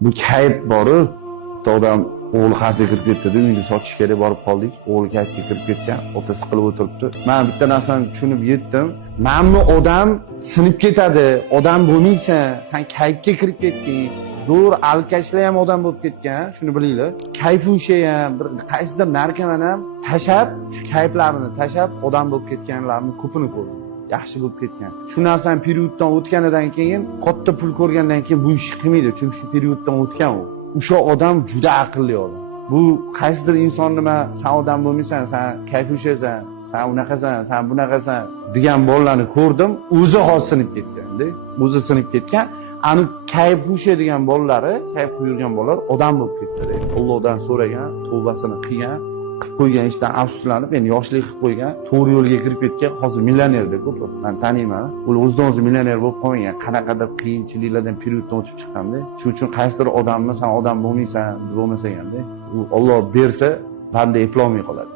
Bu kayf boru, odam o'g'li qarzga kirib ketdi, uyni sotish kerak borib qoldik. O'g'li kayfga kirib ketgan, otasi qilib o'tiribdi. Men bitta narsani tushunib yetdim. Mana odam sinib ketadi, odam bo'lmaysan, sen kayfga kirib ketding. Zo'r alkashlar ham odam bo'lib ketgan, shuni bilinglar. Kayfi o'sha ham bir qaysidir narkoman ham tashab, shu kayflarini tashab odam bo'lib ketganlarni ko'pini ko'rdim. Yaxshi bo'lib ketgan. Shu narsani perioddan o'tganidan keyin, katta pul ko'rgandan keyin bu ish qilmaydi, chunki shu perioddan o'tgan u. O'sha odam juda aqlli odam. Bu qaysidir inson nima, sen odam bo'lmaysan, sen kayf ushasan, sen unaqasan, sen bunaqasan degan bolalarni ko'rdim, o'zi hozir sinib ketganda, o'zi sinib ketgan. Ani kayf usha degan bolalari, kayf yurgan bolalar odam bo'lib ketdi. Allohdan so'ragan, tavbasini qilgan, qilib qo'ygan ishdan afsuslanib, endi yoshlik qilib qo'ygan, to'g'ri yo'lga kirib ketgan, hozir millionerda ko'p. Men taniyman. U o'zidan o'zi millioner bo'lib qolmagan, qanaqadir qiyinchiliklardan perioddan o'tib chiqqanda. Shuning uchun qaysidir odamni sen odam bo'lmaysan, bo'lmasaganda, u Alloh bersa, banda eplolmay qoladi.